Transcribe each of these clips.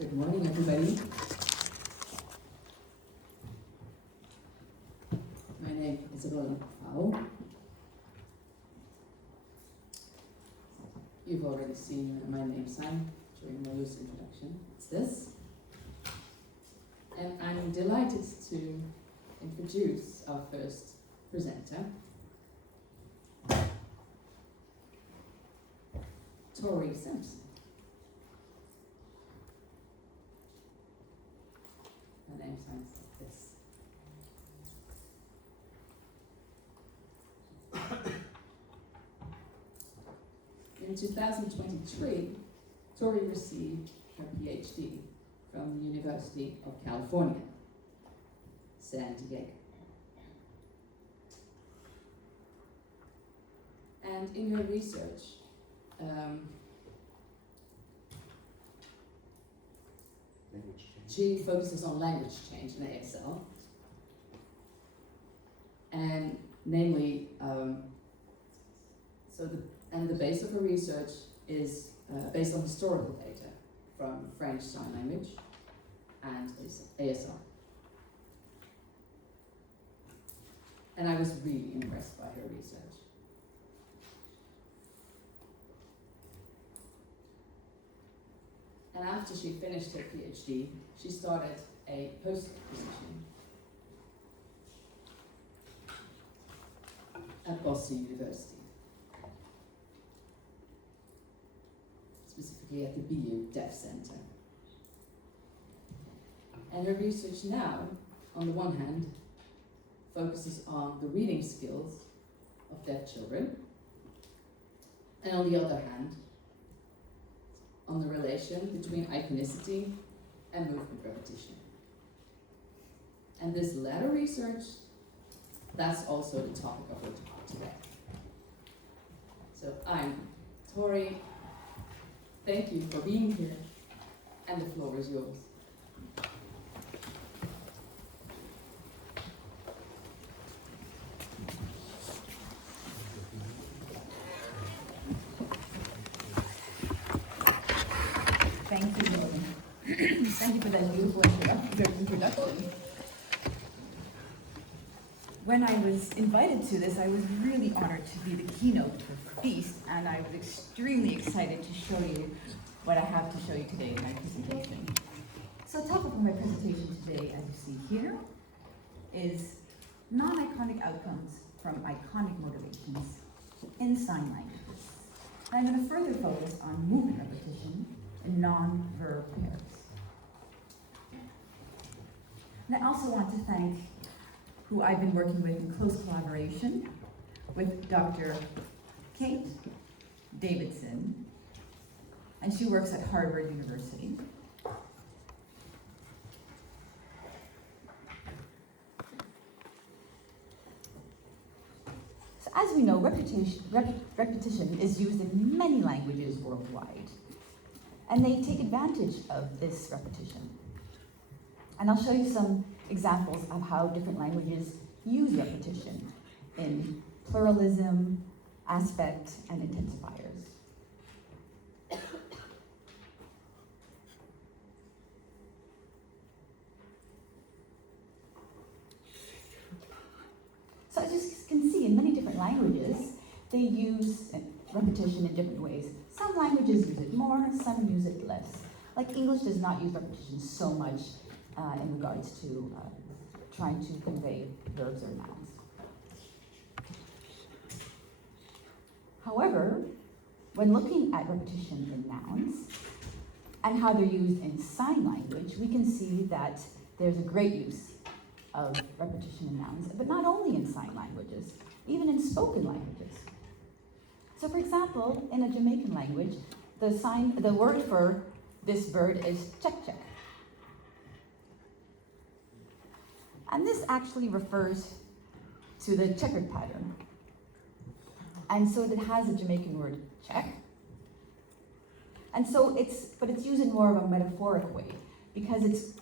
Good morning, everybody. My name is Isabella. You've already seen my name sign during my loose introduction. It's this. And I'm delighted to introduce our first presenter, Tory Sampson. My name signs like this. In 2023, Tory received her PhD from the University of California, San Diego. And in her research, she focuses on language change in ASL, and namely, the base of her research is based on historical data from French Sign Language and ASL. And I was really impressed by her research. And after she finished her PhD, she started a postdoc position at Boston University, specifically at the BU Deaf Center. And her research now, on the one hand, focuses on the reading skills of deaf children, and on the other hand, on the relation between iconicity and movement repetition. And this latter research, that's also the topic of our talk today. So I'm Tory. Thank you for being here, and the floor is yours. Thank you, Lauren. Thank you for that beautiful introduction. When I was invited to this, I was really honored to be the keynote for Feast, and I was extremely excited to show you what I have to show you today in my presentation. So the topic of my presentation today, as you see here, is non-iconic outcomes from iconic motivations in sign languages. And I'm going to further focus on movement repetition and noun-verb pairs. And I also want to thank who I've been working with in close collaboration with Dr. Kate Davidson, and she works at Harvard University. So as we know, repetition is used in many languages worldwide. And they take advantage of this repetition. And I'll show you some examples of how different languages use repetition in pluralism, aspect, and intensifiers. So as you can see, in many different languages, they use repetition in different ways. Some languages use it more, some use it less. Like English does not use repetition so much in regards to trying to convey verbs or nouns. However, when looking at repetition in nouns and how they're used in sign language, we can see that there's a great use of repetition in nouns, but not only in sign languages, even in spoken languages. So for example, in a Jamaican language, the word for this bird is check check. And this actually refers to the checkered pattern. And so it has a Jamaican word check. And so it's used in more of a metaphoric way because it's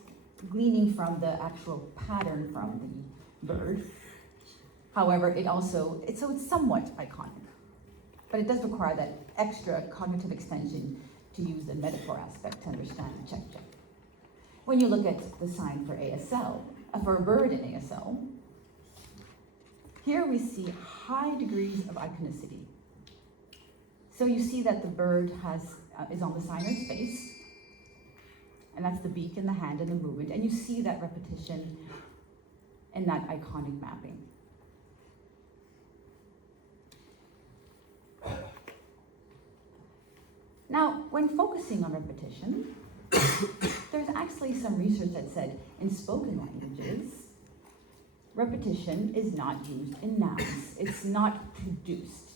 gleaning from the actual pattern from the bird. However, it's somewhat iconic. But it does require that extra cognitive extension to use the metaphor aspect to understand check check. when you look at the sign for ASL, for a bird in ASL, here we see high degrees of iconicity. So you see that the bird is on the signer's face, and that's the beak and the hand and the movement, and you see that repetition in that iconic mapping. Now, when focusing on repetition, there's actually some research that said in spoken languages, repetition is not used in nouns. It's not produced.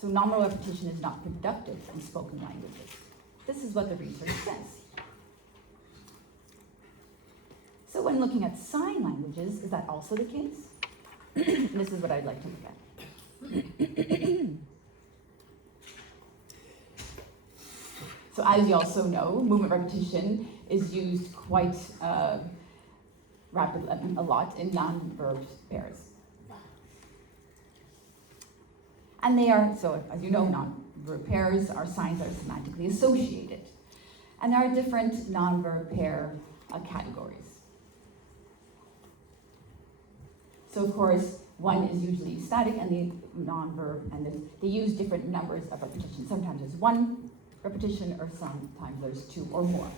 So nominal repetition is not productive in spoken languages. This is what the research says. So when looking at sign languages, is that also the case? This is what I'd like to look at. So as you also know, movement repetition is used quite rapidly, a lot in noun-verb pairs. And they are, so as you know, noun-verb pairs are signs that are semantically associated. And there are different noun-verb pair categories. So of course, one is usually static and the noun-verb, and they use different numbers of repetition. Sometimes there's one repetition, or sometimes there's two or more.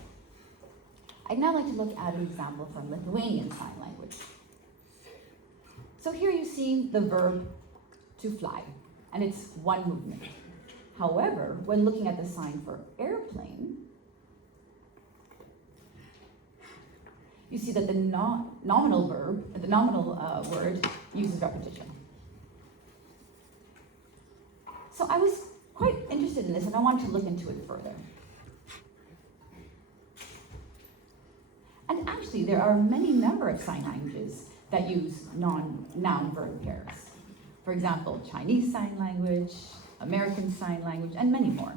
I'd now like to look at an example from Lithuanian Sign Language. So here you see the verb to fly, and it's one movement. However, when looking at the sign for airplane, you see that the nominal verb, the nominal word uses repetition. So I was quite interested in this, and I wanted to look into it further. And actually, there are many number of sign languages that use noun-verb pairs. For example, Chinese Sign Language, American Sign Language, and many more.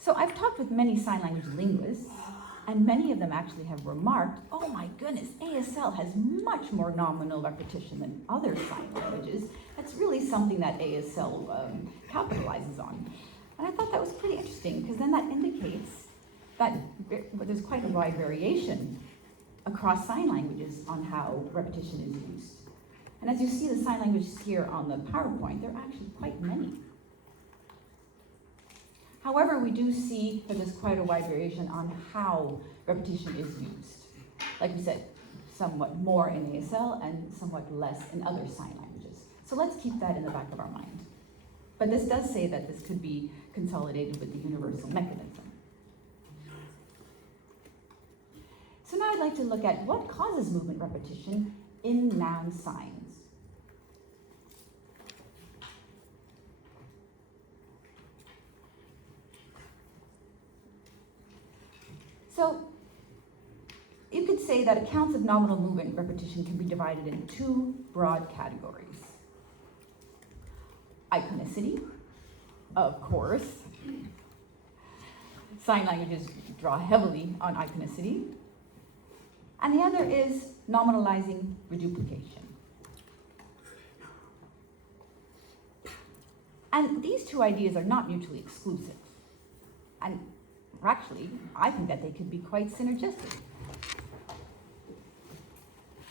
So I've talked with many sign language linguists, and many of them actually have remarked, oh my goodness, ASL has much more nominal repetition than other sign languages. That's really something that ASL capitalizes on. And I thought that was pretty interesting, because then that indicates that there's quite a wide variation across sign languages on how repetition is used. And as you see the sign languages here on the PowerPoint, there are actually quite many. However, we do see that there's quite a wide variation on how repetition is used. Like we said, somewhat more in ASL and somewhat less in other sign languages. So let's keep that in the back of our mind. But this does say that this could be consolidated with the universal mechanism. So now I'd like to look at what causes movement repetition in noun signs. So you could say that accounts of nominal movement repetition can be divided in two broad categories. Iconicity, of course. Sign languages draw heavily on iconicity. And the other is nominalizing reduplication. And these two ideas are not mutually exclusive. And actually, I think that they could be quite synergistic.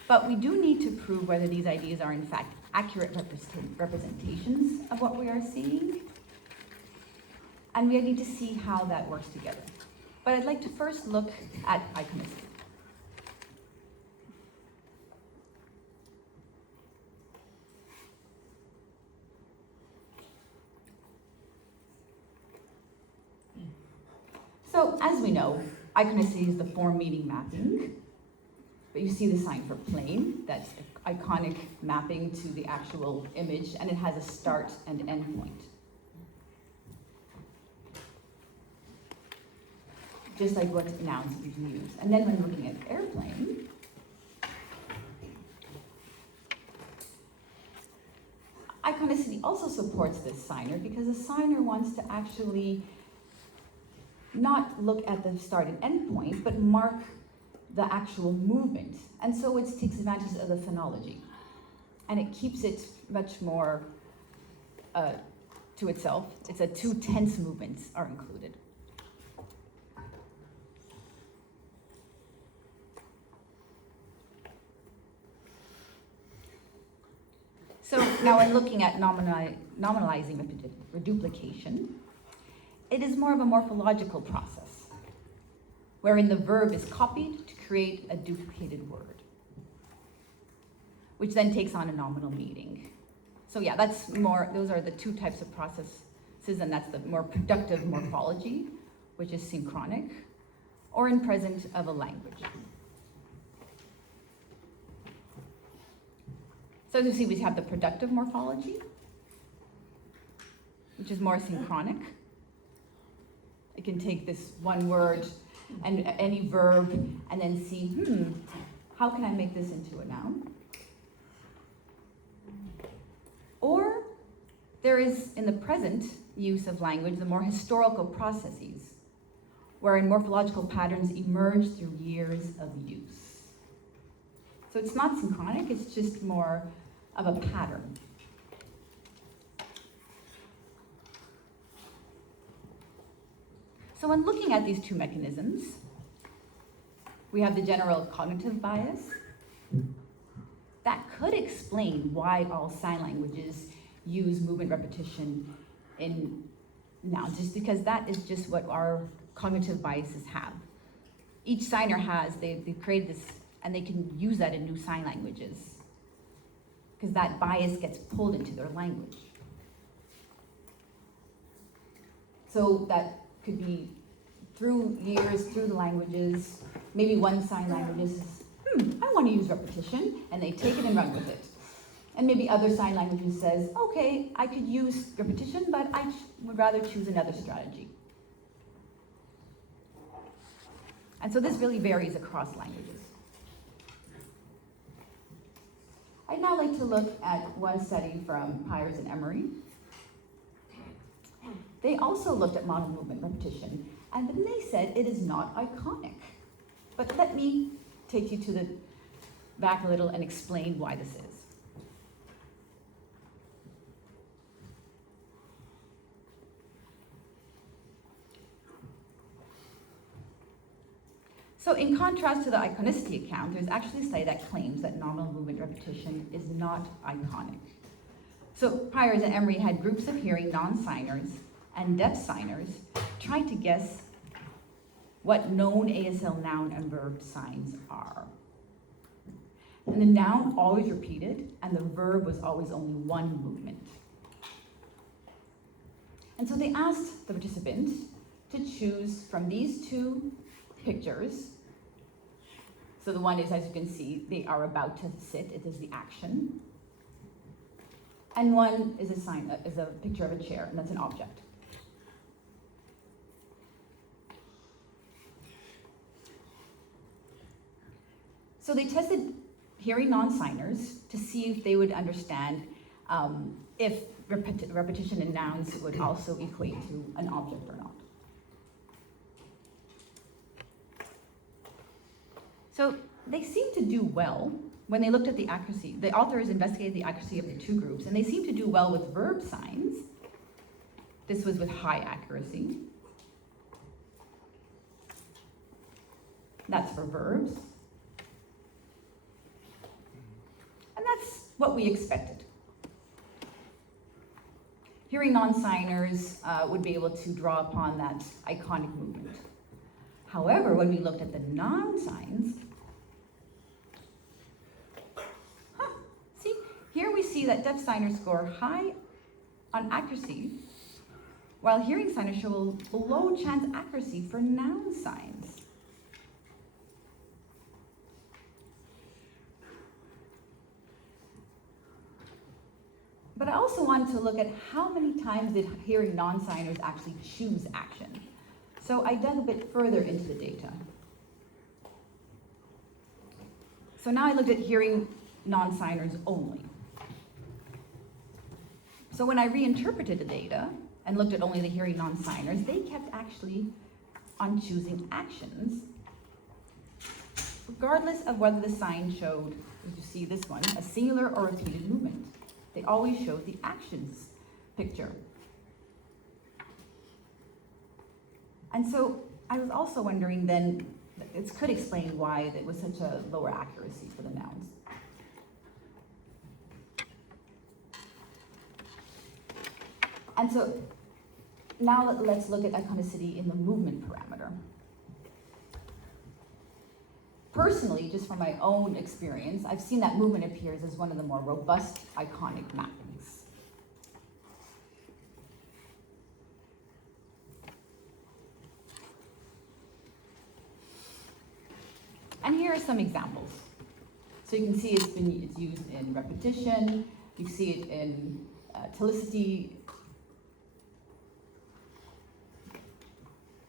But we do need to prove whether these ideas are in fact accurate representations of what we are seeing. And we need to see how that works together. But I'd like to first look at iconicity. So, as we know, iconicity is the form-meaning mapping. But you see the sign for plane, that's iconic mapping to the actual image, and it has a start and end point. Just like what nouns usually use. And then when looking at airplane, iconicity also supports this signer, because the signer wants to actually not look at the start and end point, but mark the actual movement. And so it takes advantage of the phonology. And it keeps it much more to itself. It's a 2 tense movements are included. So now when looking at nominalizing reduplication, it is more of a morphological process, wherein the verb is copied to create a duplicated word, which then takes on a nominal meaning. So yeah, those are the 2 types of processes, and that's the more productive morphology, which is synchronic, or in present of a language. So as you see, we have the productive morphology, which is more synchronic. It can take this one word and any verb and then see, how can I make this into a noun? Or there is, in the present use of language, the more historical processes, wherein morphological patterns emerge through years of use. So it's not synchronic, it's just more of a pattern. So when looking at these 2 mechanisms, we have the general cognitive bias. That could explain why all sign languages use movement repetition in nouns, just because that is just what our cognitive biases have. Each signer they've created this, and they can use that in new sign languages, because that bias gets pulled into their language. So that could be through years, through the languages. Maybe one sign language is, I want to use repetition, and they take it and run with it. And maybe other sign languages says, okay, I could use repetition, but I would rather choose another strategy. And so this really varies across languages. I'd now like to look at one study from Pyers and Emery. They also looked at model movement repetition, and then they said it is not iconic. But let me take you to the back a little and explain why this is. So in contrast to the iconicity account, there's actually a study that claims that nominal movement repetition is not iconic. So Pyers and Emery had groups of hearing non-signers and deaf signers try to guess what known ASL noun and verb signs are. And the noun always repeated, and the verb was always only one movement. And so they asked the participants to choose from these 2 pictures. So the one is, as you can see, they are about to sit, it is the action. And one is a picture of a chair, and that's an object. So they tested hearing non-signers to see if they would understand if repetition in nouns would also equate to an object or not. So they seemed to do well when they looked at the accuracy. The authors investigated the accuracy of the 2 groups, and they seemed to do well with verb signs. This was with high accuracy. That's for verbs. And that's what we expected. Hearing non-signers would be able to draw upon that iconic movement. However, when we looked at the non-signs, see, here we see that deaf signers score high on accuracy, while hearing signers show a low chance accuracy for noun signs. But I also wanted to look at how many times did hearing non-signers actually choose action. So I dug a bit further into the data. So now I looked at hearing non-signers only. So when I reinterpreted the data and looked at only the hearing non-signers, they kept actually on choosing actions. regardless of whether the sign showed, as you see this one, a singular or repeated movement. They always showed the actions picture. And so I was also wondering then, this could explain why there was such a lower accuracy for the nouns. And so now let's look at iconicity in the movement parameter. Personally, just from my own experience, I've seen that movement appears as one of the more robust iconic mappings. And here are some examples. So you can see it's used in repetition, you see it in telicity.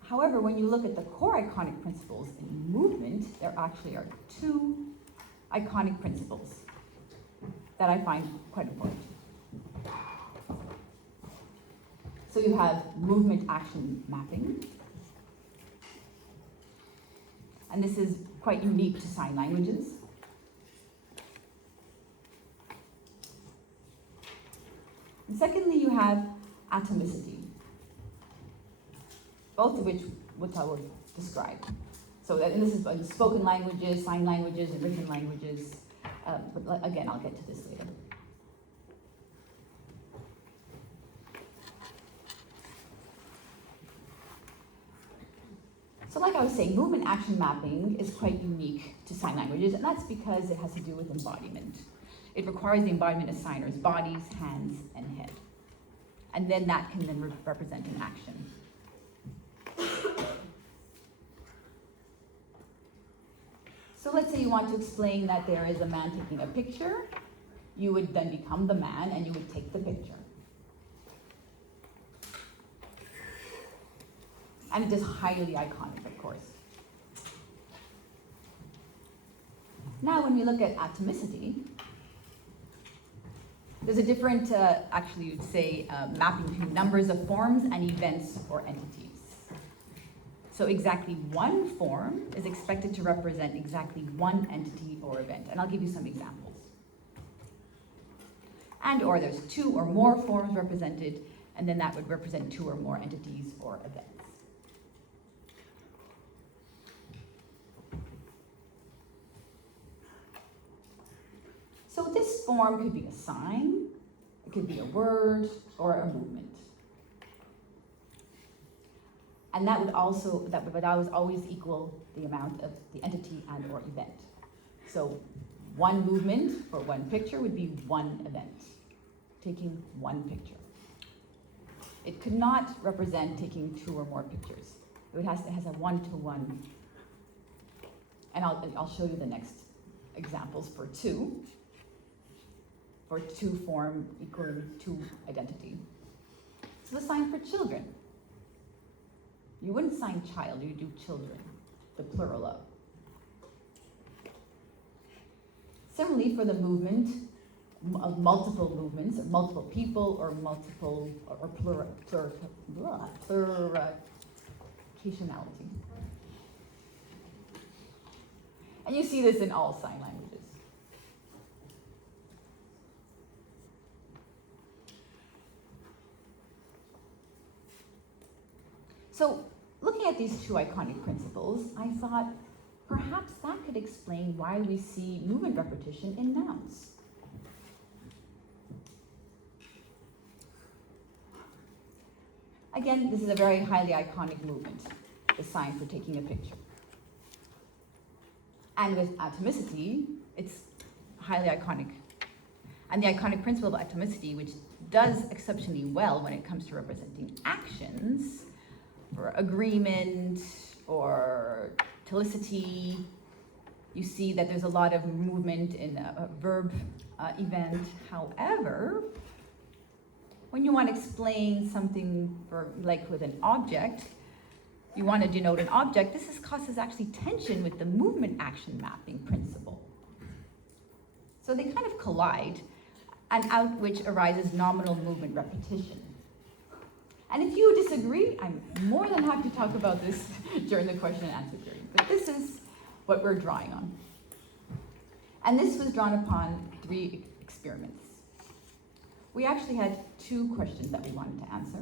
However, when you look at the core iconic principles in movement, there actually are two iconic principles that I find quite important. So you have movement action mapping. And this is quite unique to sign languages. And secondly, you have atomicity, both of which I will describe. So and this is in spoken languages, sign languages, and written languages. But again, I'll get to this later. So like I was saying, movement action mapping is quite unique to sign languages, and that's because it has to do with embodiment. It requires the embodiment of signers' bodies, hands, and head. And then that can then represent an action. So let's say you want to explain that there is a man taking a picture. You would then become the man and you would take the picture. And it is highly iconic, of course. Now, when we look at atomicity, there's a different, actually you'd say, mapping between numbers of forms and events or entities. So exactly one form is expected to represent exactly one entity or event. And I'll give you some examples. And or there's two or more forms represented, and then that would represent two or more entities or events. So this form could be a sign, it could be a word, or a movement. And that would always equal the amount of the entity and or event. So one movement for one picture would be one event, taking one picture. It could not represent taking two or more pictures. It has a one-to-one. And I'll show you the next examples for two form equaling two identity. So the sign for children. You wouldn't sign child, you do children, the plural of. Similarly, for the movement of multiple movements, of multiple people, or multiple, or plurificationality. And you see this in all sign languages. So, looking at these two iconic principles, I thought perhaps that could explain why we see movement repetition in nouns. Again, this is a very highly iconic movement, the sign for taking a picture. And with atomicity, it's highly iconic. And the iconic principle of atomicity, which does exceptionally well when it comes to representing actions, for agreement or telicity, you see that there's a lot of movement in a verb event. However, when you want to explain something like with an object, you want to denote an object, this causes actually tension with the movement action mapping principle. So they kind of collide, and out which arises nominal movement repetition. And if you disagree, I'm more than happy to talk about this during the question and answer period. But this is what we're drawing on. And this was drawn upon 3 experiments. We actually had 2 questions that we wanted to answer.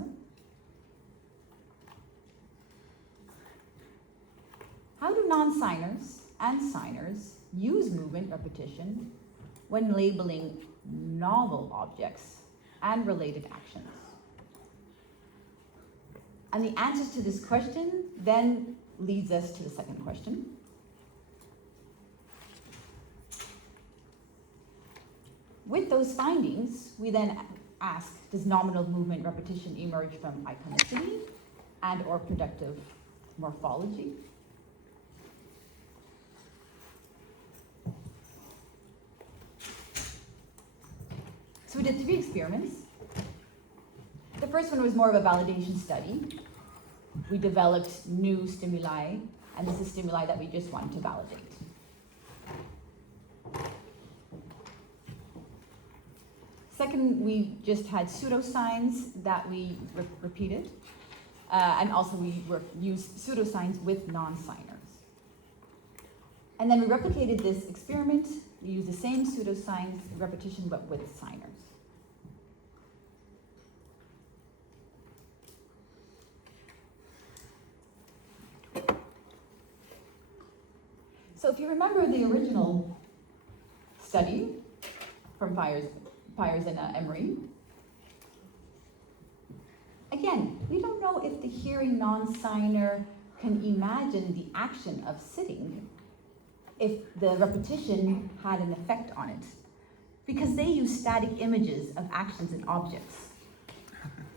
How do non-signers and signers use movement repetition when labeling novel objects and related actions? And the answers to this question then leads us to the second question. With those findings, we then ask, does nominal movement repetition emerge from iconicity and or productive morphology? So we did 3 experiments. The first one was more of a validation study. We developed new stimuli, and this is stimuli that we just wanted to validate. Second, we just had pseudosigns that we repeated, and also we used pseudosigns with non-signers. And then we replicated this experiment. We used the same pseudosigns repetition, but with signers. So if you remember the original study from Pyers and Emery, again, we don't know if the hearing non-signer can imagine the action of sitting if the repetition had an effect on it, because they use static images of actions and objects,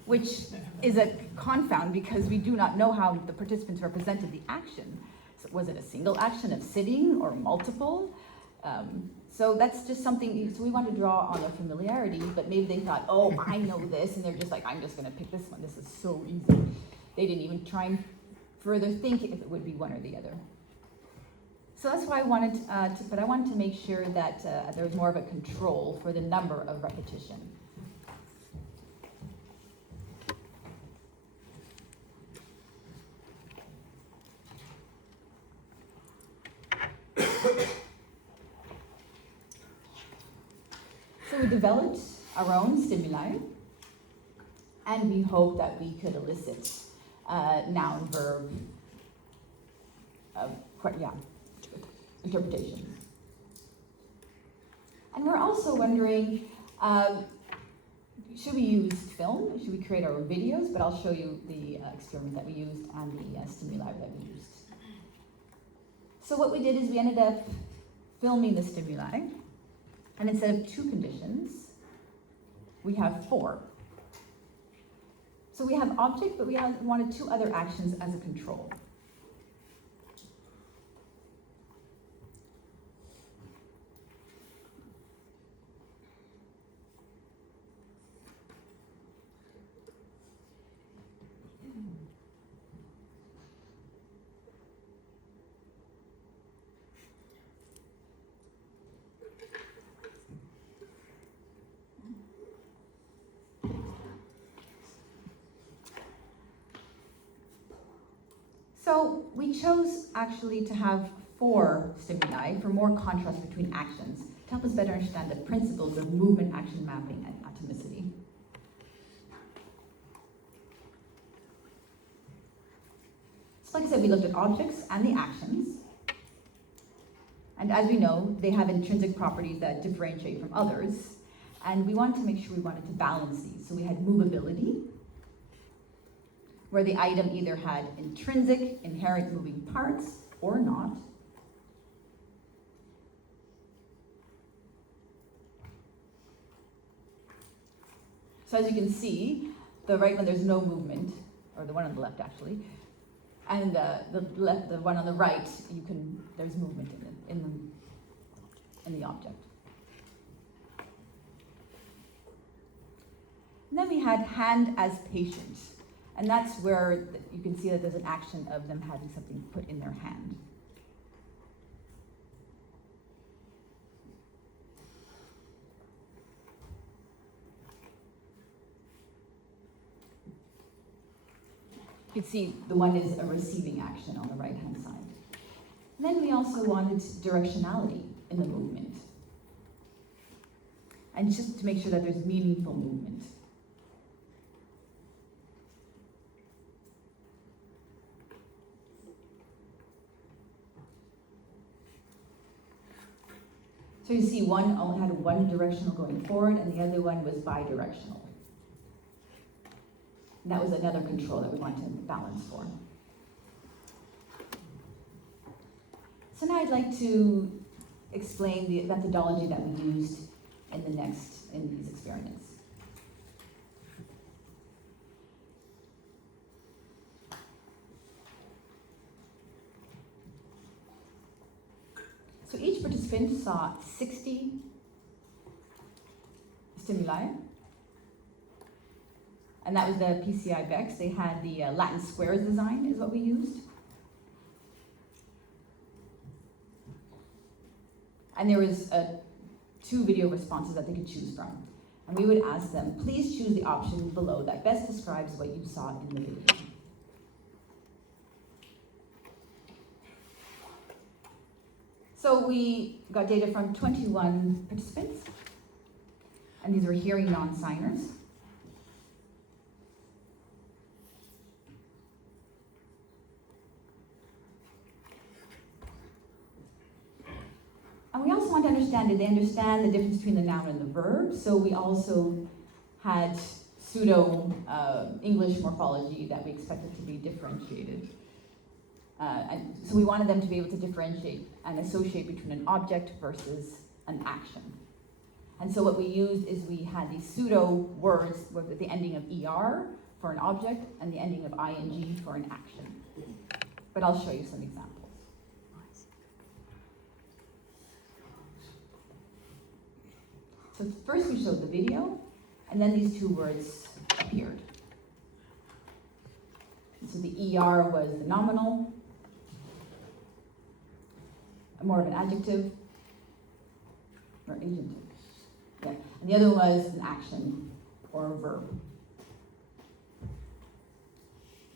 which is a confound because we do not know how the participants represented the action. So was it a single action of sitting or multiple? So that's just something, so we want to draw on their familiarity, but maybe they thought, oh, I know this, and they're just like, I'm just going to pick this one. This is so easy. They didn't even try and further think if it would be one or the other. So that's why I wanted but I wanted to make sure that there was more of a control for the number of repetition. So we developed our own stimuli, and we hoped that we could elicit noun-verb interpretation. And we're also wondering, should we use film? Should we create our own videos? But I'll show you the experiment that we used and the stimuli that we used. So what we did is we ended up filming the stimuli, and instead of 2 conditions, we have 4. So we have object, but we wanted 2 other actions as a control. So we chose actually to have 4 stimuli for more contrast between actions to help us better understand the principles of movement, action mapping, and atomicity. So like I said, we looked at objects and the actions. And as we know, they have intrinsic properties that differentiate from others. And we wanted to make sure we wanted to balance these. So we had movability, where the item either had intrinsic, inherent moving parts or not. So as you can see, the right one, there's no movement, or the one on the left actually, and the one on the right, there's movement in the object. And then we had hand as patient. And that's where you can see that there's an action of them having something put in their hand. You can see the one is a receiving action on the right-hand side. And then we also wanted directionality in the movement. And just to make sure that there's meaningful movement. So you see one only had one directional going forward and the other one was bidirectional. And that was another control that we wanted to balance for. So now I'd like to explain the methodology that we used in these experiments. So each participant saw 60 stimuli. And that was the PCI Bex. They had the Latin squares design is what we used. And there was 2 video responses that they could choose from. And we would ask them, please choose the option below that best describes what you saw in the video. So we got data from 21 participants, and these were hearing non-signers. And we also want to understand, did they understand the difference between the noun and the verb? So we also had pseudo-English morphology that we expected to be differentiated. And so we wanted them to be able to differentiate and associate between an object versus an action. And so what we used is we had these pseudo words with the ending of ER for an object and the ending of ING for an action. But I'll show you some examples. So first we showed the video, and then these 2 words appeared. And so the ER was the nominal, more of an adjective, or agentive. Yeah. And the other was an action or a verb.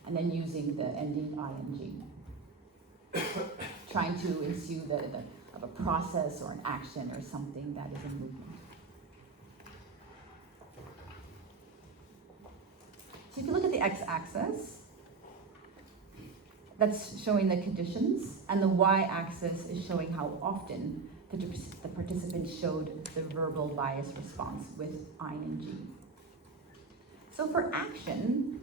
And then using the ending ing. Trying to ensue of a process or an action or something that is in movement. So if you look at the x-axis, that's showing the conditions, and the y-axis is showing how often the participant showed the verbal bias response with ing. So for action,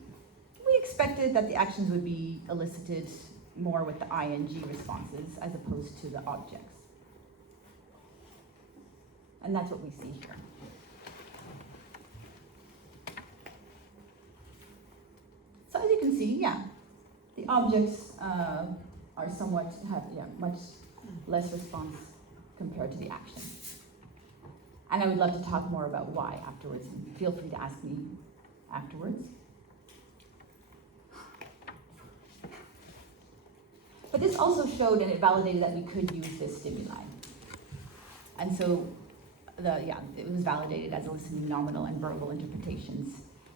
we expected that the actions would be elicited more with the ing responses as opposed to the objects. And that's what we see here. So as you can see, the objects are much less response compared to the action. And I would love to talk more about why afterwards, and feel free to ask me afterwards. But this also showed and it validated that we could use this stimuli. And so it was validated as eliciting nominal and verbal interpretations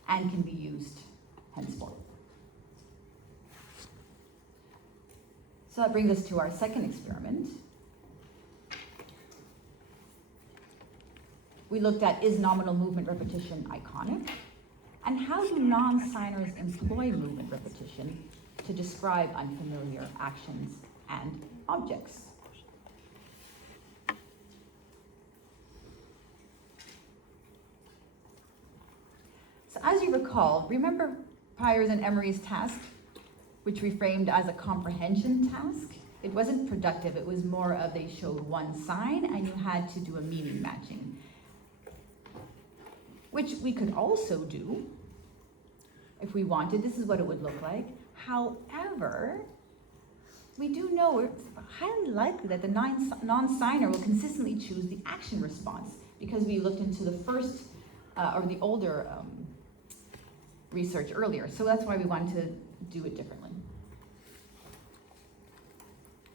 and can be used henceforth. So that brings us to our second experiment. We looked at, is nominal movement repetition iconic? And how do non-signers employ movement repetition to describe unfamiliar actions and objects? So as you recall, remember Pyers and Emery's task, which we framed as a comprehension task? It wasn't productive, it was more of they showed one sign and you had to do a meaning matching, which we could also do if we wanted. This is what it would look like. However, we do know it's highly likely that the non-signer will consistently choose the action response because we looked into the first or the older research earlier. So that's why we wanted to do it differently.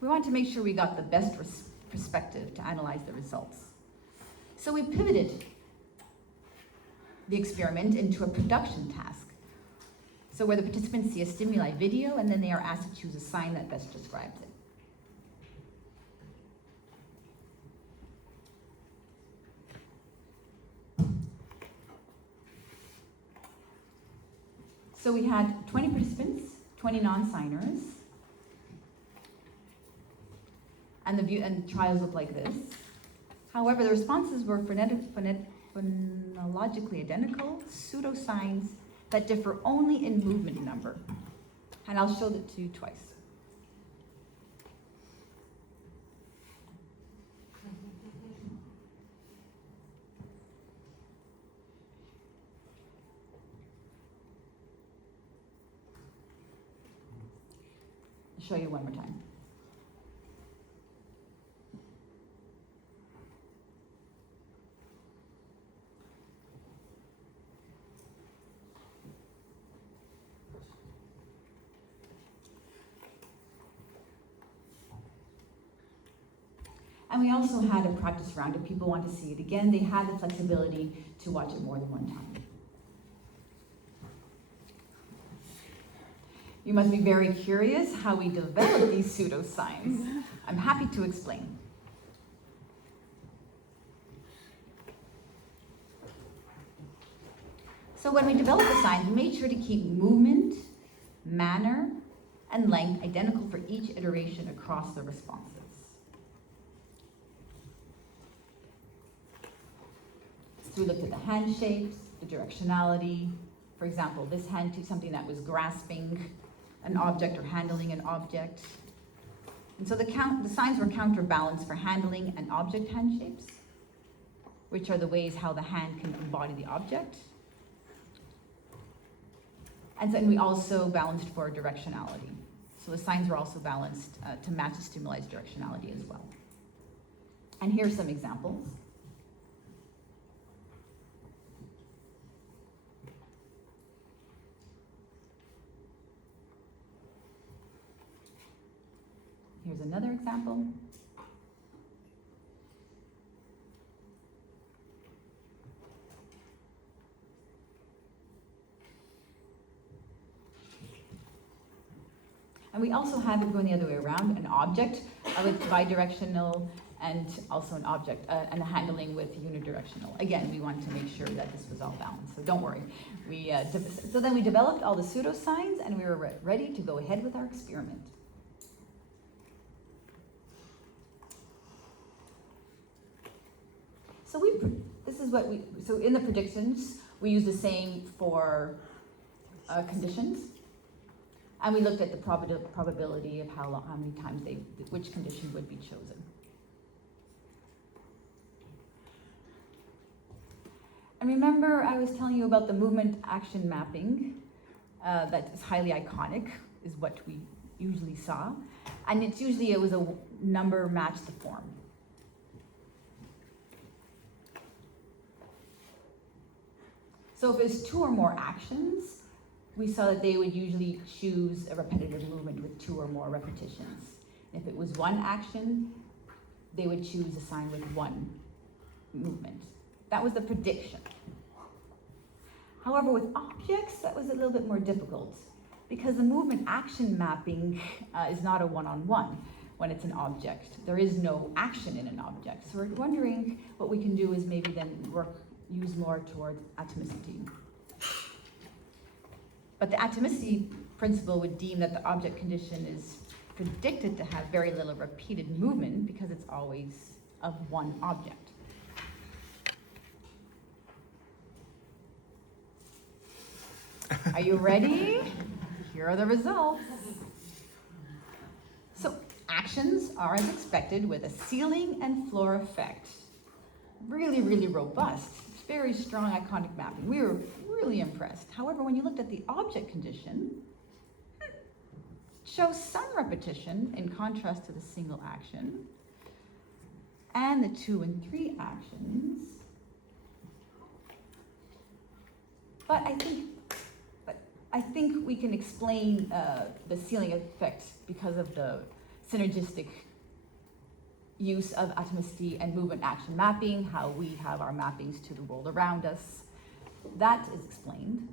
We wanted to make sure we got the best perspective to analyze the results. So we pivoted the experiment into a production task. So where the participants see a stimuli video and then they are asked to choose a sign that best describes it. So we had 20 participants, 20 non-signers, and the view and trials look like this. However, the responses were phonologically identical, pseudo-signs that differ only in movement number. And I'll show it to you twice. I'll show you one more time. And we also had a practice round. If people want to see it again, they had the flexibility to watch it more than one time. You must be very curious how we developed these pseudo-signs. I'm happy to explain. So when we developed the signs, we made sure to keep movement, manner, and length identical for each iteration across the responses. So we looked at the hand shapes, the directionality. For example, this hand to something that was grasping an object or handling an object. And so the signs were counterbalanced for handling and object hand shapes, which are the ways how the hand can embody the object. And then we also balanced for directionality. So the signs were also balanced to match the stimuli directionality as well. And here's some examples. Here's another example. And we also have it going the other way around, an object with bidirectional and also an object and a handling with unidirectional. Again, we wanted to make sure that this was all balanced, so don't worry. So then we developed all the pseudo-signs and we were ready to go ahead with our experiment. So in the predictions, we use the same for conditions. And we looked at the probability of how many times which condition would be chosen. And remember, I was telling you about the movement action mapping that is highly iconic, is what we usually saw. And it was a number matched the form. So if it's two or more actions, we saw that they would usually choose a repetitive movement with two or more repetitions. If it was one action, they would choose a sign with one movement. That was the prediction. However, with objects, that was a little bit more difficult because the movement action mapping is not a one-on-one when it's an object. There is no action in an object. So we're wondering what we can do is maybe then use more towards atomicity. But the atomicity principle would deem that the object condition is predicted to have very little repeated movement because it's always of one object. Are you ready? Here are the results. So actions are as expected with a ceiling and floor effect. Really, really robust. It's very strong iconic mapping. We were really impressed. However, when you looked at the object condition, it shows some repetition in contrast to the single action and the 2 and 3 actions. But I think we can explain the ceiling effect because of the synergistic use of atomicity and movement action mapping, how we have our mappings to the world around us. That is explained.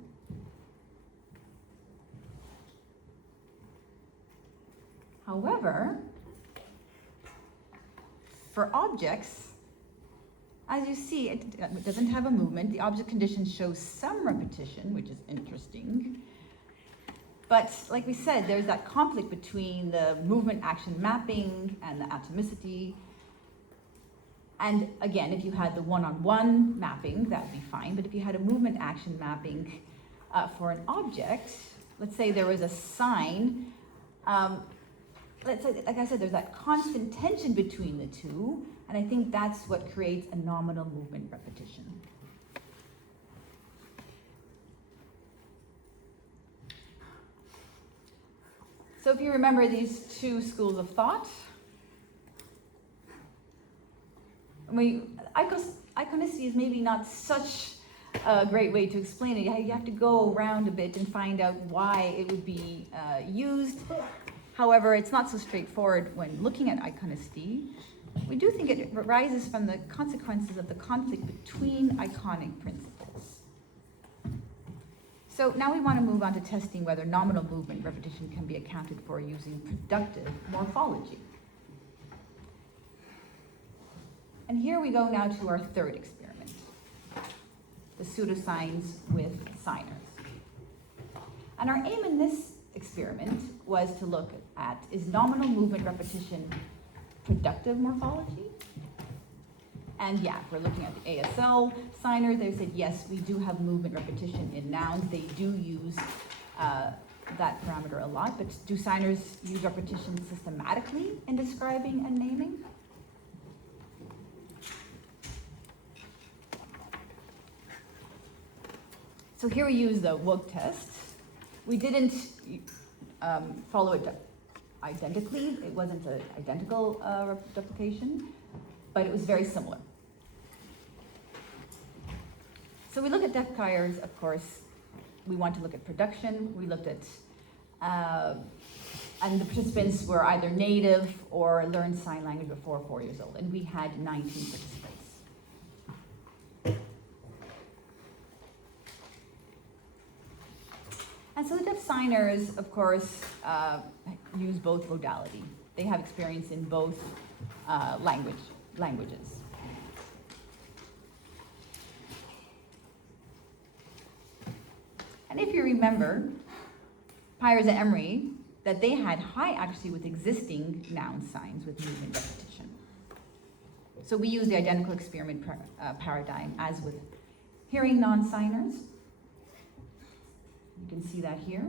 However, for objects, as you see, it doesn't have a movement. The object condition shows some repetition, which is interesting. But like we said, there's that conflict between the movement-action mapping and the atomicity. And again, if you had the one-on-one mapping, that would be fine. But if you had a movement-action mapping for an object, let's say there was a sign, let's say, like I said, there's that constant tension between the two, and I think that's what creates a nominal movement repetition. So if you remember these two schools of thought, iconicity is maybe not such a great way to explain it. You have to go around a bit and find out why it would be used. However, it's not so straightforward when looking at iconicity. We do think it arises from the consequences of the conflict between iconic principles. So now we want to move on to testing whether nominal movement repetition can be accounted for using productive morphology. And here we go now to our third experiment, the pseudosigns with signers. And our aim in this experiment was to look at, is nominal movement repetition productive morphology? And yeah, if we're looking at the ASL signer, they said, yes, we do have movement repetition in nouns. They do use that parameter a lot, but do signers use repetition systematically in describing and naming? So here we use the WOG test. We didn't follow it identically. It wasn't an identical replication, but it was very similar. So we look at Depkeyer's, of course. We want to look at production. We looked at, and the participants were either native or learned sign language before 4 years old, and we had 19 participants. And so the deaf signers, of course, use both modality. They have experience in both languages. And if you remember, Pyers and Emery, that they had high accuracy with existing noun signs with movement repetition. So we use the identical experiment paradigm as with hearing non-signers. You can see that here.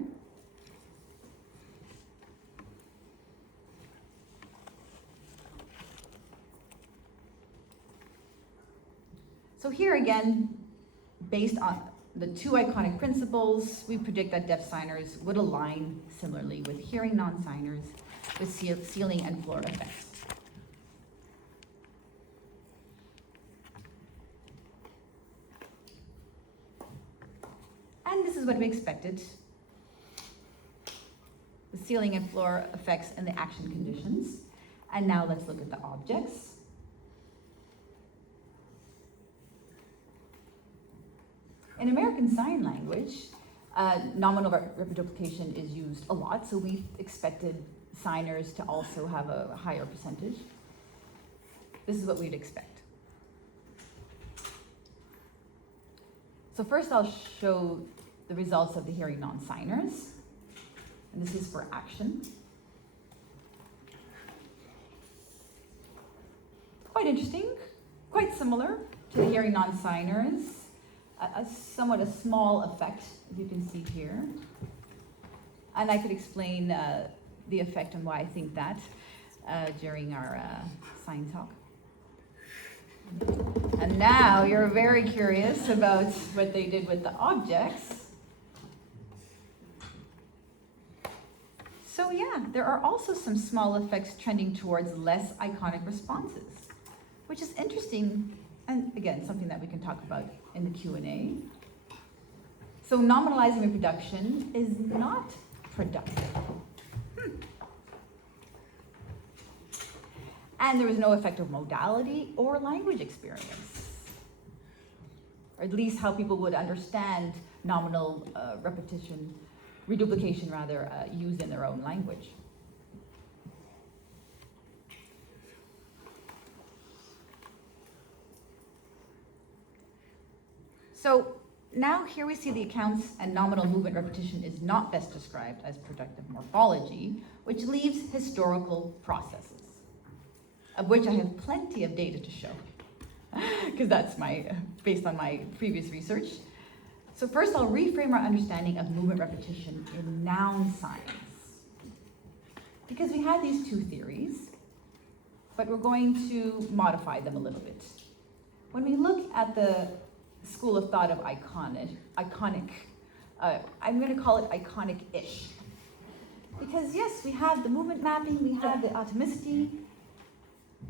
So here again, based on the two iconic principles, we predict that deaf signers would align similarly with hearing non-signers with ceiling and floor effects. And this is what we expected. The ceiling and floor effects and the action conditions. And now let's look at the objects. In American Sign Language, nominal reduplication is used a lot, so we expected signers to also have a higher percentage. This is what we'd expect. So first I'll show the results of the hearing non-signers, and this is for action. Quite interesting, quite similar to the hearing non-signers. Somewhat a small effect, as you can see here. And I could explain the effect and why I think that during our sign talk. And now you're very curious about what they did with the objects. So yeah, there are also some small effects trending towards less iconic responses, which is interesting, and again, something that we can talk about in the Q&A. So nominalizing reproduction is not productive. And there was no effect of modality or language experience, or at least how people would understand nominal reduplication rather, used in their own language. So Now here we see the accounts, and nominal movement repetition is not best described as productive morphology, which leaves historical processes, of which I have plenty of data to show, because that's based on my previous research. So first I'll reframe our understanding of movement repetition in noun science. Because we had these two theories, but we're going to modify them a little bit. When we look at the school of thought of iconic, I'm going to call it iconic-ish. Because yes, we have the movement mapping, we have the atomicity,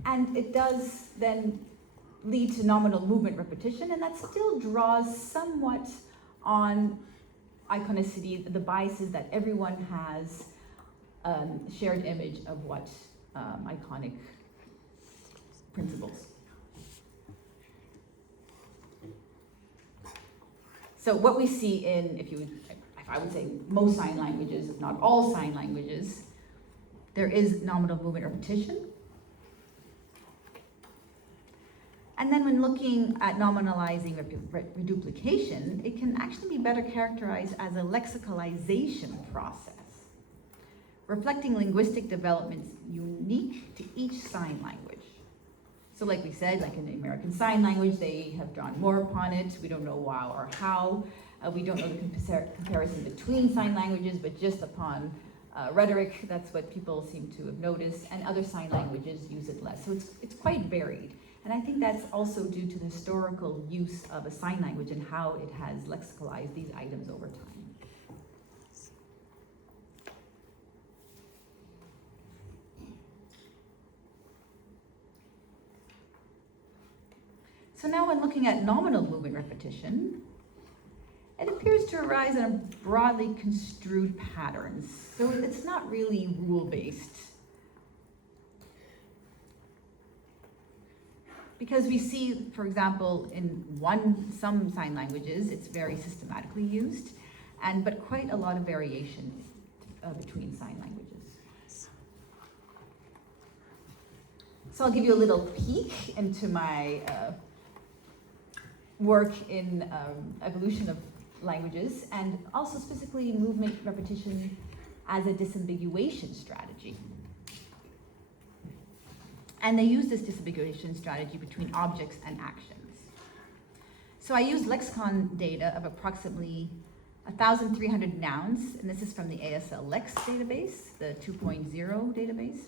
and it does then lead to nominal movement repetition, and that still draws somewhat on iconicity, the biases that everyone has shared image of what iconic principles. So what we see in, if I would say most sign languages, if not all sign languages, there is nominal movement repetition. And then when looking at nominalizing reduplication, it can actually be better characterized as a lexicalization process, reflecting linguistic developments unique to each sign language. So like we said, like in the American Sign Language, they have drawn more upon it. We don't know why or how. We don't know the comparison between sign languages, but just upon rhetoric, that's what people seem to have noticed, and other sign languages use it less. So it's quite varied. And I think that's also due to the historical use of a sign language and how it has lexicalized these items over time. So now when looking at nominal movement repetition, it appears to arise in a broadly construed patterns. So it's not really rule-based. Because we see, for example, in some sign languages, it's very systematically used, but quite a lot of variation between sign languages. So I'll give you a little peek into my work in evolution of languages, and also specifically movement repetition as a disambiguation strategy. And they use this disambiguation strategy between objects and actions. So I used lexicon data of approximately 1,300 nouns, and this is from the ASL Lex database, the 2.0 database.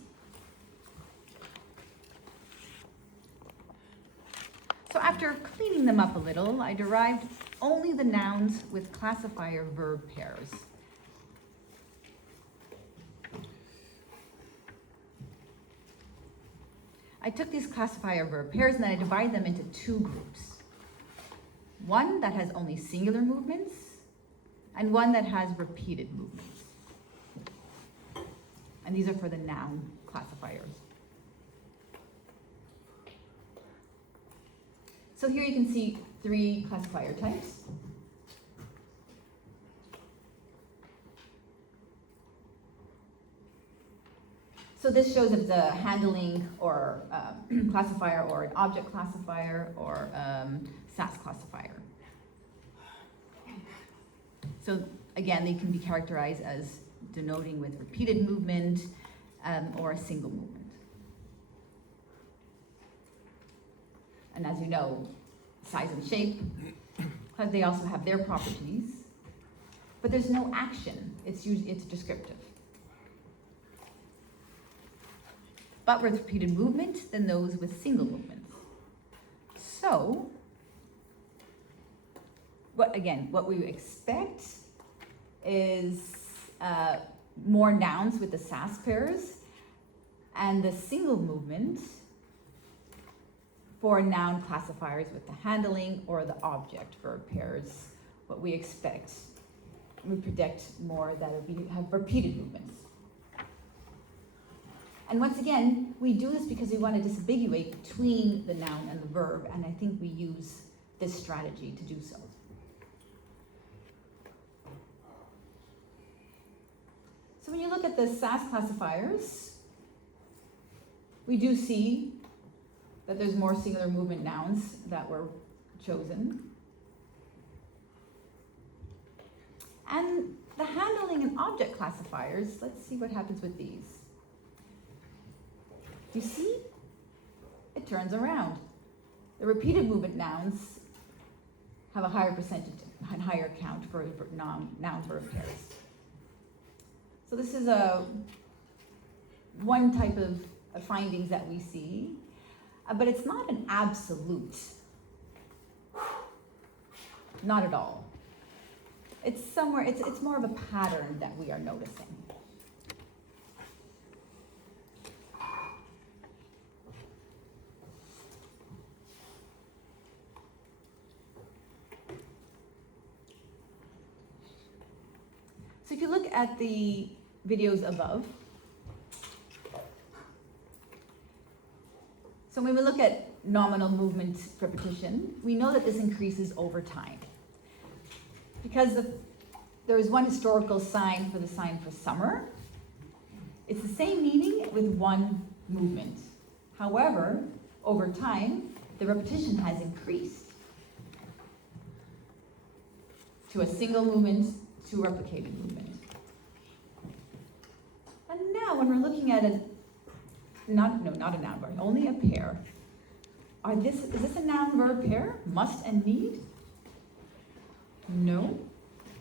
So after cleaning them up a little, I derived only the nouns with classifier verb pairs. I took these classifier verb pairs and then I divided them into two groups. One that has only singular movements, and one that has repeated movements. And these are for the noun classifiers. So here you can see three classifier types. So this shows if it's a handling or classifier, or an object classifier, or SAS classifier. So again, they can be characterized as denoting with repeated movement or a single movement. And as you know, size and shape, they also have their properties, but there's no action. It's descriptive. But with repeated movement than those with single movements. So, what we expect is more nouns with the SAS pairs, and the single movement for noun classifiers with the handling or the object verb pairs. What we expect, we predict more that have repeated movements. And once again, we do this because we want to disambiguate between the noun and the verb, and I think we use this strategy to do so. So when you look at the SAS classifiers, we do see that there's more singular movement nouns that were chosen. And the handling and object classifiers, let's see what happens with these. Do you see? It turns around. The repeated movement nouns have a higher percentage and higher count for noun-verb pairs. So this is one type of findings that we see, but it's not an absolute. Not at all. It's somewhere, it's more of a pattern that we are noticing. So if you look at the videos above, so when we look at nominal movement repetition, we know that this increases over time. Because there is one historical sign for the sign for summer, it's the same meaning with one movement. However, over time, the repetition has increased to a single movement, to a replicated movement. And now when we're looking at not a noun verb, only a pair, is this a noun verb pair? Must and need? No,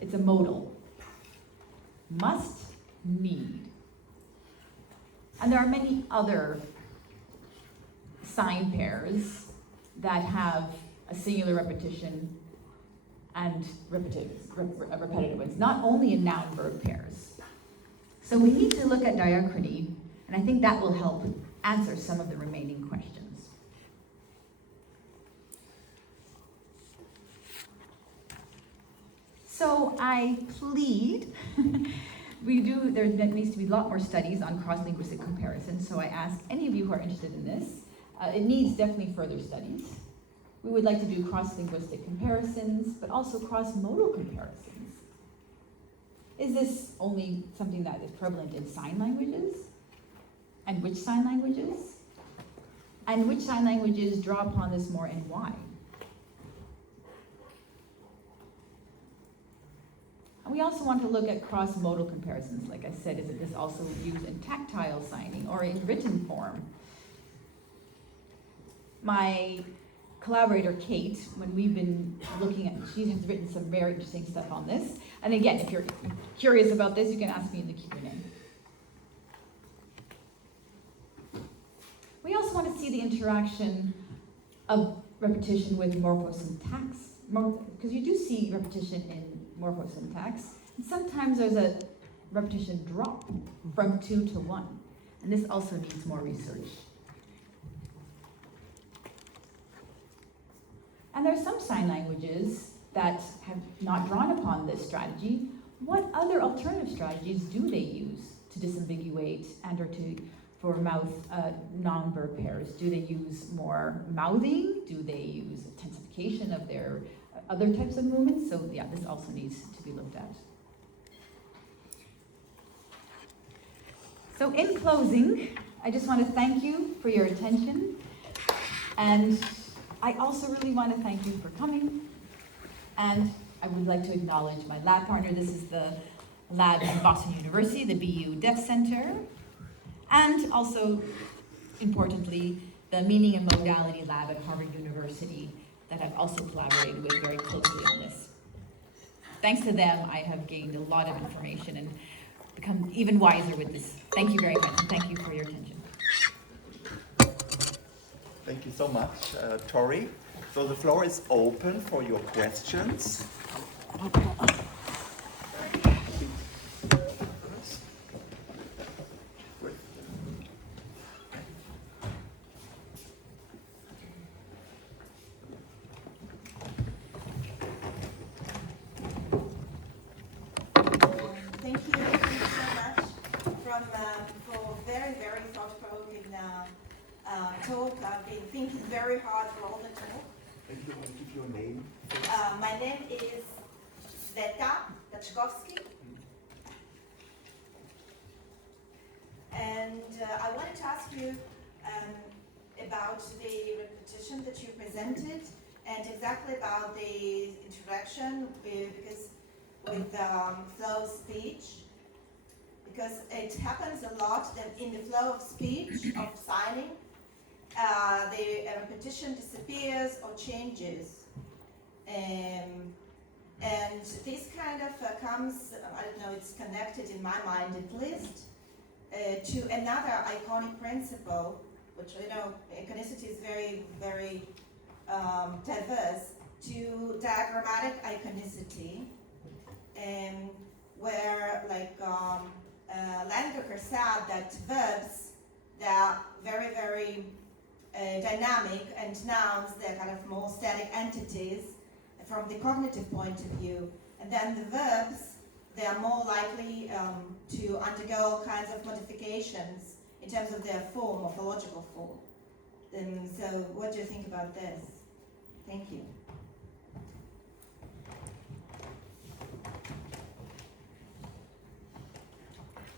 it's a modal. Must, need. And there are many other sign pairs that have a singular repetition and repetitive ones, not only in noun verb pairs. So we need to look at diachrony, and I think that will help answer some of the remaining questions. So I plead, there needs to be a lot more studies on cross-linguistic comparison, so I ask any of you who are interested in this, it needs definitely further studies. We would like to do cross-linguistic comparisons, but also cross-modal comparisons. Is this only something that is prevalent in sign languages? And which sign languages? And which sign languages draw upon this more and why? And we also want to look at cross-modal comparisons. Like I said, is this also used in tactile signing or in written form? My collaborator Kate, when we've been looking at, she has written some very interesting stuff on this. And again, if you're curious about this, you can ask me in the Q&A. We also want to see the interaction of repetition with morphosyntax, because you do see repetition in morphosyntax. And sometimes there's a repetition drop from 2 to 1. And this also needs more research. And there are some sign languages that have not drawn upon this strategy. What other alternative strategies do they use to disambiguate and or for mouth non-verb pairs? Do they use more mouthing? Do they use intensification of their other types of movements? So yeah, this also needs to be looked at. So in closing, I just want to thank you for your attention. And I also really want to thank you for coming. And I would like to acknowledge my lab partner. This is the lab at Boston University, the BU Deaf Center. And also, importantly, the Meaning and Modality Lab at Harvard University that I've also collaborated with very closely on this. Thanks to them, I have gained a lot of information and become even wiser with this. Thank you very much, and thank you for your attention. Thank you so much, Tory. So the floor is open for your questions. Thank you so much for very, very thought-provoking talk. I've been thinking very hard for all the talk. Maybe you want to give your name? My name is Sveta Dachkovsky. And I wanted to ask you about the repetition that you presented and exactly about the interaction with, because with flow of speech, because it happens a lot that in the flow of speech, of signing, the repetition disappears or changes. And this kind of comes, I don't know, it's connected in my mind at least, to another iconic principle, which, you know, iconicity is very, very diverse, to diagrammatic iconicity, where, like, Landrucker said that verbs, they're very, very dynamic, and nouns, they're kind of more static entities from the cognitive point of view. And then the verbs, they are more likely to undergo all kinds of modifications in terms of their form, morphological form. So what do you think about this? Thank you.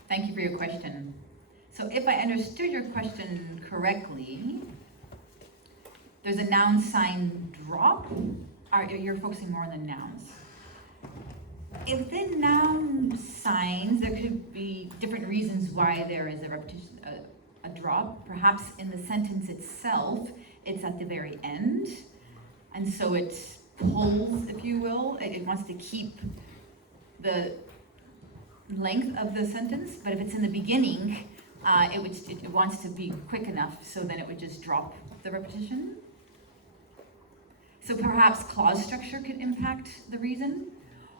Thank you for your question. So if I understood your question correctly, there's a noun sign drop. You're focusing more on the nouns. Within noun signs, there could be different reasons why there is a repetition, a drop. Perhaps in the sentence itself, it's at the very end, and so it pulls, if you will. It wants to keep the length of the sentence, but if it's in the beginning, it wants to be quick enough, so then it would just drop the repetition. So perhaps clause structure could impact the reason,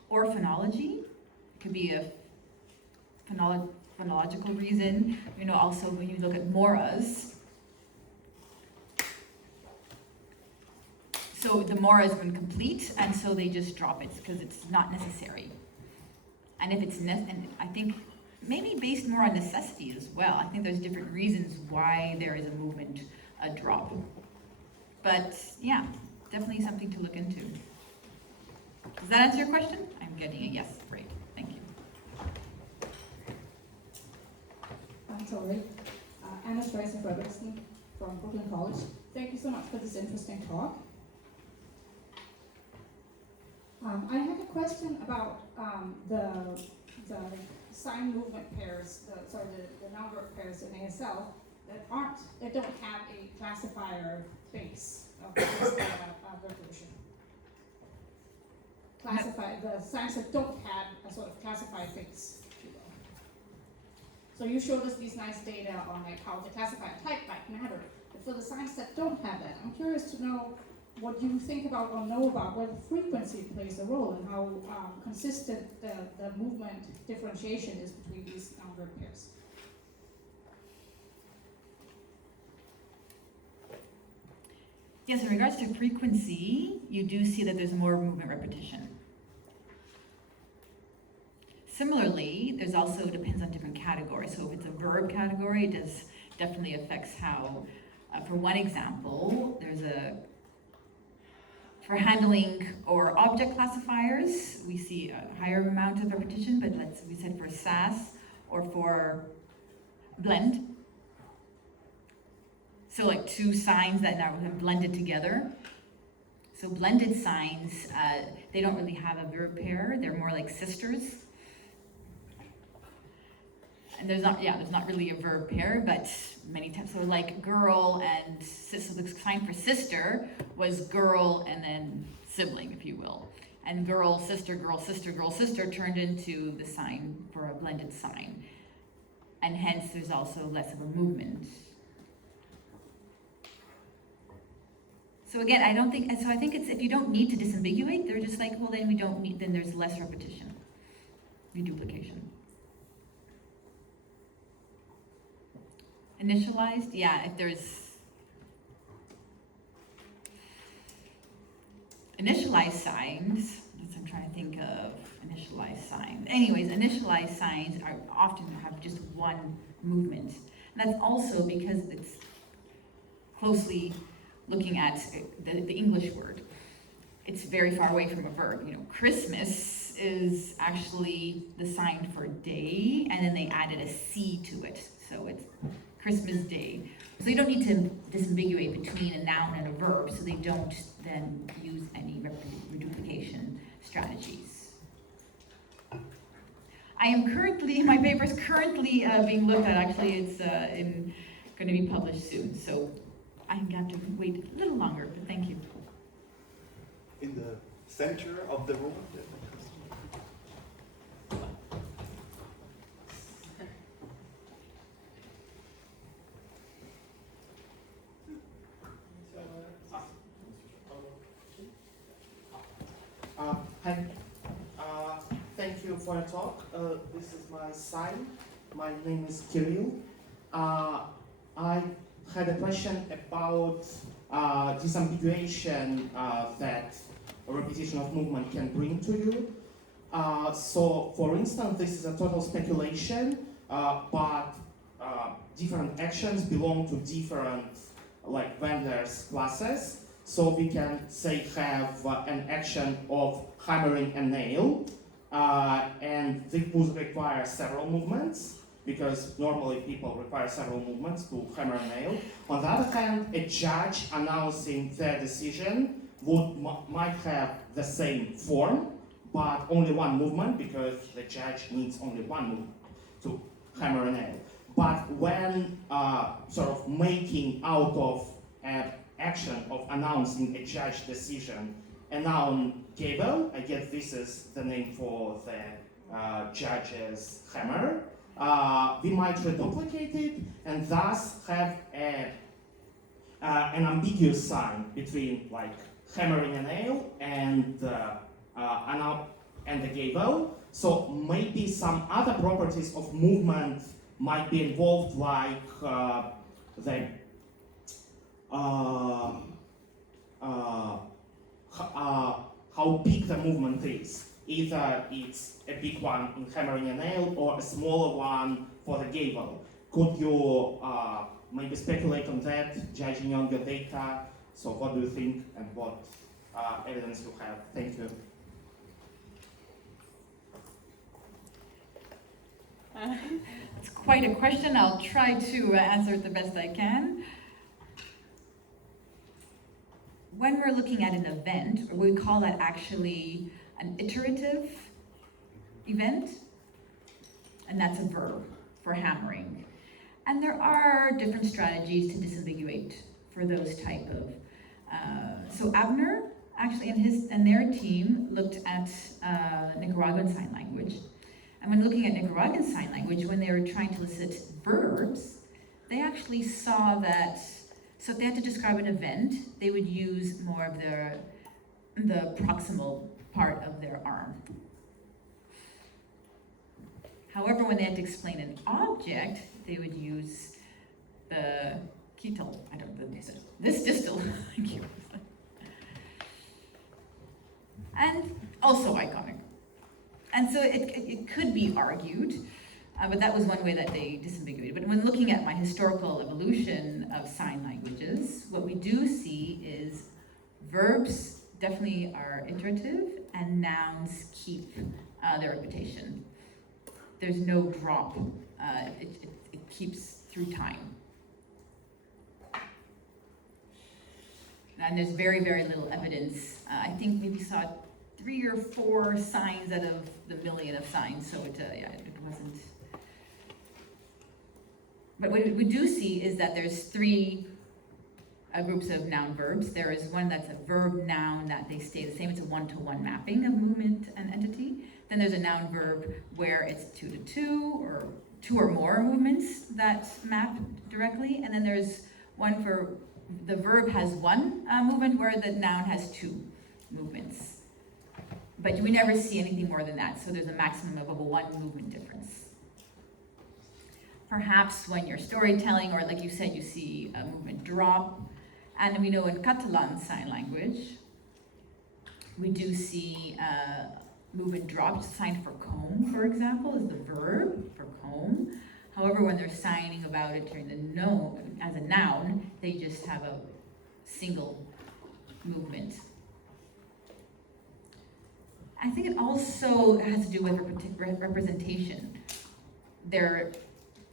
or phonology. It could be a phonological reason. You know, also when you look at moras, so the mora has been complete, and so they just drop it because it's not necessary. And if it's and I think maybe based more on necessity as well. I think there's different reasons why there is a movement, a drop. But yeah, definitely something to look into. Does that answer your question? I'm getting a yes. Great. Thank you. I'm Tory. Anna Fredrickson from Brooklyn College. Thank you so much for this interesting talk. I have a question about the sign movement pairs, the number of pairs in ASL that don't have a classifier base of resolution. The signs that don't have a sort of classified base, if you will. So you showed us these nice data on like how the classifier type might matter. But for the signs that don't have that, I'm curious to know what you think about or know about whether frequency plays a role and how consistent the movement differentiation is between these number of pairs. Yes, in regards to frequency, you do see that there's more movement repetition. Similarly, there's also depends on different categories. So if it's a verb category, it definitely affects how, for one example, for handling or object classifiers, we see a higher amount of repetition, but we said for SAS or for blend. So like two signs that now have blended together. So blended signs, they don't really have a verb pair. They're more like sisters. And there's not really a verb pair, but many times, so like girl and so the sign for sister was girl and then sibling, if you will. And girl, sister, girl, sister, girl, sister turned into the sign for a blended sign. And hence there's also less of a movement. So again, I think it's, if you don't need to disambiguate, they're just like, well then we don't need, then there's less repetition, reduplication. Initialized, yeah, if there's initialized signs, I'm trying to think of initialized signs. Anyways, initialized signs often have just one movement. And that's also because it's closely looking at the English word. It's very far away from a verb. You know, Christmas is actually the sign for day, and then they added a C to it. So it's Christmas Day. So you don't need to disambiguate between a noun and a verb, so they don't then use any reduplication strategies. I am currently, my paper is currently being looked at. Actually, it's going to be published soon. So I'm going to have to wait a little longer, but thank you. In the center of the room. Hi. Thank you for your talk. This is my sign. My name is Kirill. I had a question about disambiguation that a repetition of movement can bring to you. So, for instance, this is a total speculation, but different actions belong to different vendors' classes. So we can say have an action of hammering a nail, and this would require several movements, because normally people require several movements to hammer a nail. On the other hand, a judge announcing their decision might have the same form, but only one movement, because the judge needs only one movement to hammer a nail. But when sort of making out of an action of announcing a judge decision a noun gable, I guess this is the name for the judge's hammer, we might reduplicate it and thus have an ambiguous sign between hammering a nail and the gable. So maybe some other properties of movement might be involved, like how big the movement is. Either it's a big one in hammering a nail or a smaller one for the gable. Could you maybe speculate on that, judging on your data? So what do you think and what evidence you have? Thank you. It's quite a question. I'll try to answer it the best I can. When we're looking at an event, we call that actually an iterative event, and that's a verb for hammering. And there are different strategies to disambiguate for those type of. So Abner actually and their team looked at Nicaraguan Sign Language. And when looking at Nicaraguan Sign Language, when they were trying to elicit verbs, they actually saw that, so if they had to describe an event, they would use more of the proximal part of their arm. However, when they had to explain an object, they would use the ketal, this distal, thank you. And also iconic. And so it could be argued, but that was one way that they disambiguated. But when looking at my historical evolution of sign languages, what we do see is verbs definitely are iterative and nouns keep their reputation. There's no drop, it keeps through time. And there's very, very little evidence. I think maybe saw 3 or 4 signs out of the million of signs, so it wasn't. But what we do see is that there's 3 groups of noun verbs. There is one that's a verb noun that they stay the same. It's a 1-to-1 mapping of movement and entity. Then there's a noun verb where it's 2-to-2 or 2 or more movements that map directly. And then there's one for the verb has 1 movement where the noun has 2 movements. But we never see anything more than that. So there's a maximum of a 1 movement difference. Perhaps when you're storytelling, or like you said, you see a movement drop. And we know in Catalan Sign Language, we do see movement drop. Sign for comb, for example, is the verb for comb. However, when they're signing about it during the noun, as a noun, they just have a single movement. I think it also has to do with representation, their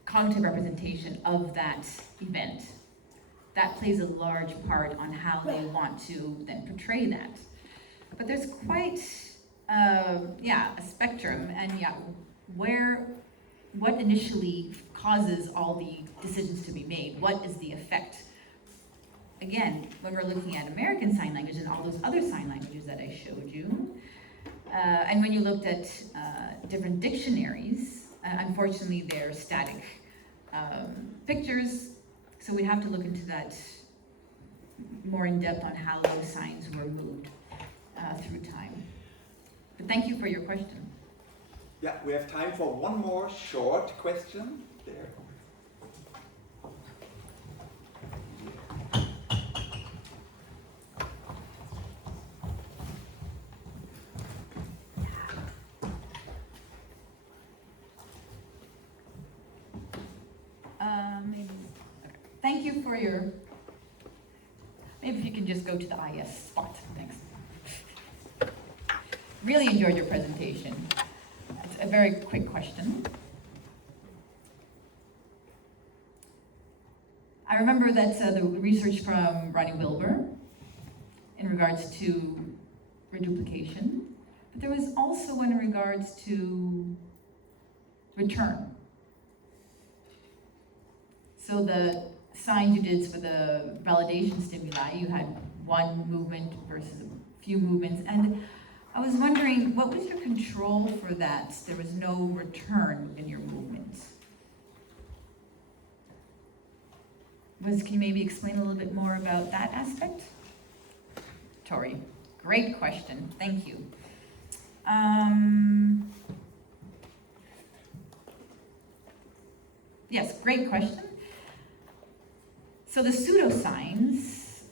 cognitive representation of that event. That plays a large part on how they want to then portray that. But there's quite, a spectrum, and what initially causes all the decisions to be made? What is the effect? Again, when we're looking at American Sign Language and all those other sign languages that I showed you, and when you looked at different dictionaries, unfortunately they're static pictures, so we'd have to look into that more in depth on how those signs were moved through time. But thank you for your question. Yeah, we have time for one more short question. There. Maybe. Okay. Thank you for your. Maybe if you can just go to the IS spot. Thanks. Really enjoyed your presentation. It's a very quick question. I remember that the research from Ronnie Wilbur in regards to reduplication, but there was also one in regards to return. So the signs you did for the validation stimuli, you had one movement versus a few movements, and I was wondering, what was your control for that? There was no return in your movement. Can you maybe explain a little bit more about that aspect? Tory, great question, thank you. Yes, great question. So the pseudosigns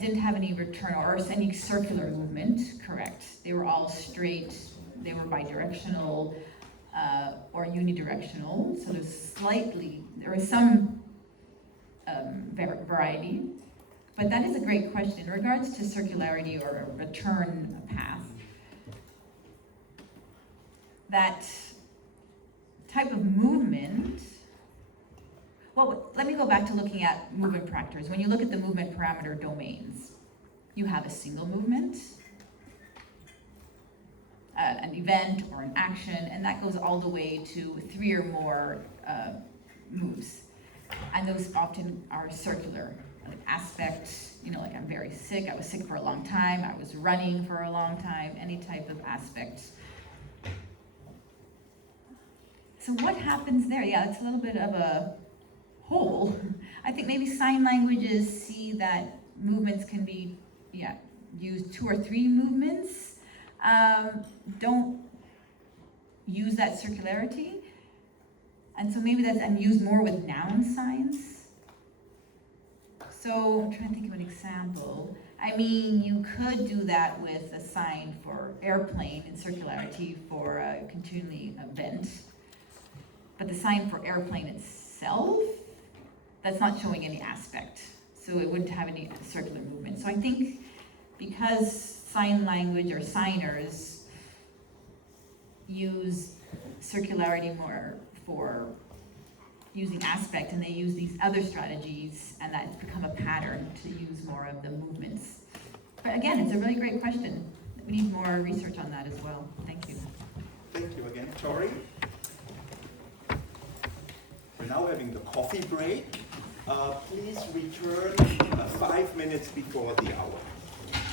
didn't have any return or any circular movement, correct. They were all straight, they were bidirectional or unidirectional. So there was some variety, but that is a great question. In regards to circularity or a return path, that type of movement. Well, let me go back to looking at movement parameters. When you look at the movement parameter domains, you have a single movement, an event or an action, and that goes all the way to 3 or more moves. And those often are circular. Like aspect, like I'm very sick, I was sick for a long time, I was running for a long time, any type of aspect. So what happens there? Yeah, it's a little bit of a whole. I think maybe sign languages see that movements can be, used 2 or 3 movements. Don't use that circularity. And so maybe that's, and used more with noun signs. So I'm trying to think of an example. I mean, you could do that with a sign for airplane and circularity for a continually event. But the sign for airplane itself, that's not showing any aspect. So it wouldn't have any circular movement. So I think because sign language or signers use circularity more for using aspect, and they use these other strategies, and that's become a pattern to use more of the movements. But again, it's a really great question. We need more research on that as well. Thank you. Thank you again, Tory. We're now having the coffee break. Please return 5 minutes before the hour.